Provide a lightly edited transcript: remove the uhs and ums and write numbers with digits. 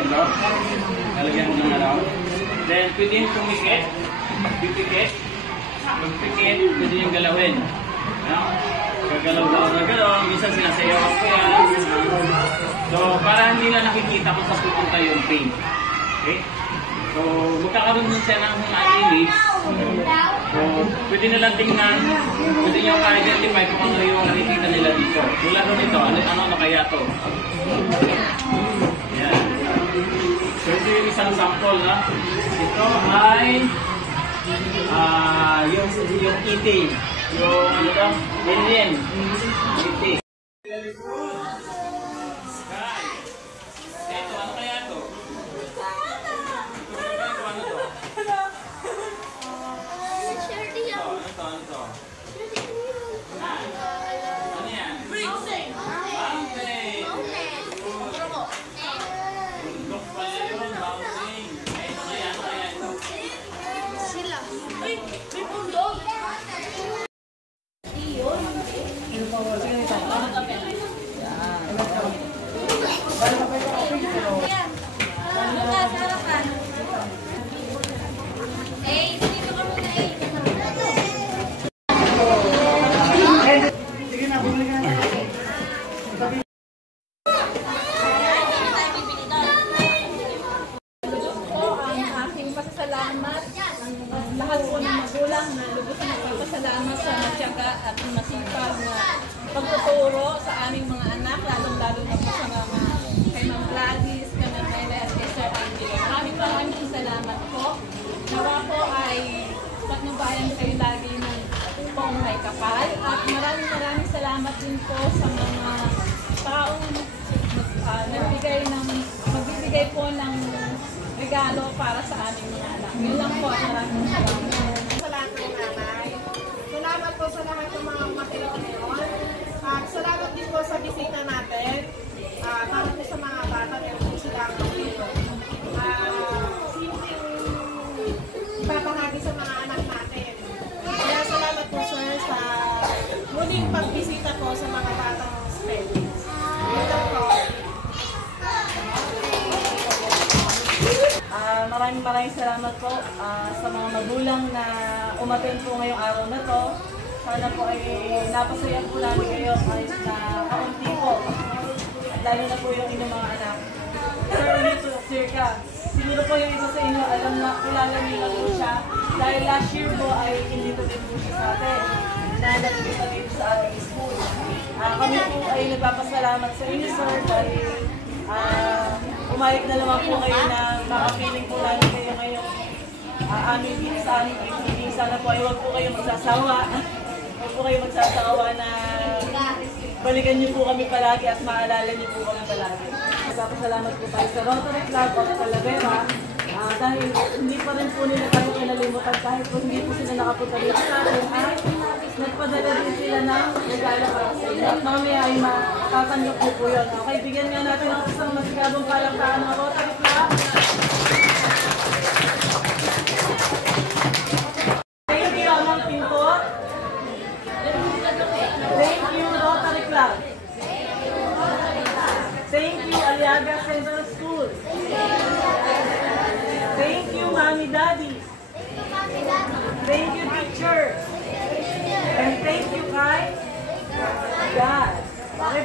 ganito. Lalagyan mo ng ano. Then, pwede yung pumikit. Pipikit. Pagpikit, pwede yung galawin. Gagalaw-galaw na galaw. Minsan sinasayaw ako yan. So, para hindi na nakikita kung saan pupunta yung paint. Okay? So, magkakaroon din siya ng image. So, pwede nalang tingnan, pwede nyo ka-identify kung ano yung nakikita nila dito. Tulad nito, ano kaya to? Yan. So, ito yung isang sample, na. Ito ay yung ET. Yung ano to? Alien. ET. Lahat po ng magulang na lubos na nagpapasalamat sa matyaga at masipag na pagtuturo sa aming mga anak, lalong-lalo na po sa mga kay Ma'am Gladys, kay Ma'am Ella at kay Sir Angelo. Maraming salamat po. Nawa po ay patnubayan kayo lagi ng panghay kapal. At maraming salamat din po sa mga taong magbibigay po ng regalo para sa aming mga anak. Yun lang po at maraming salamat. Sa lahat ng nanay. Salamat po sa lahat ng mga makilaw ngayon. At salamat din po sa bisita natin. Para po sa mga bata, meron po silang simpleng ipapahagi sa mga anak natin. Kaya salamat po sir sa muling pagbisita po sa mga batang spelling. Ito po. Maraming salamat po sa mga magulang na umattend po ngayong araw na to. Sana po ay napasaya po namin kayo kahit na kaunti po. At lalo na po yung inyong mga anak. Sir, dito, circa. Siguro po yung isa sa inyo, alam na, kilala niyo na po siya. Dahil last year po ay indito din po siya sa atin. Na nagkita dito sa ating school. Kami po ay nagpapasalamat sa inyo, sir, dahil umayag na naman po kayo na makapiling po namin kayo ngayong amin dito sa aming meeting. Sana po ay huwag po kayo magsasawa. Huwag po kayo magsasawa na balikan niyo po kami palagi at maalala niyo po kami palagi. Magpapasalamat po tayo sa Rotary Club of Talavera dahil hindi pa rin po nila tayo kinalimutan kahit po hindi po sila nakapunta dito sa atin ay nagpadala din sila ng regalo para sa inyo. At mamaya ay matatanggap niyo po yun. Okay, bigyan nga natin ang isang masigabong palakpakan ng Rotary Club. Thank you, Amang Pinto. Thank you, Rotary Club. Thank you, Aliaga Central School. Thank you, Mommy Daddy. Thank you, teacher. And thank you, Kai. God. Okay,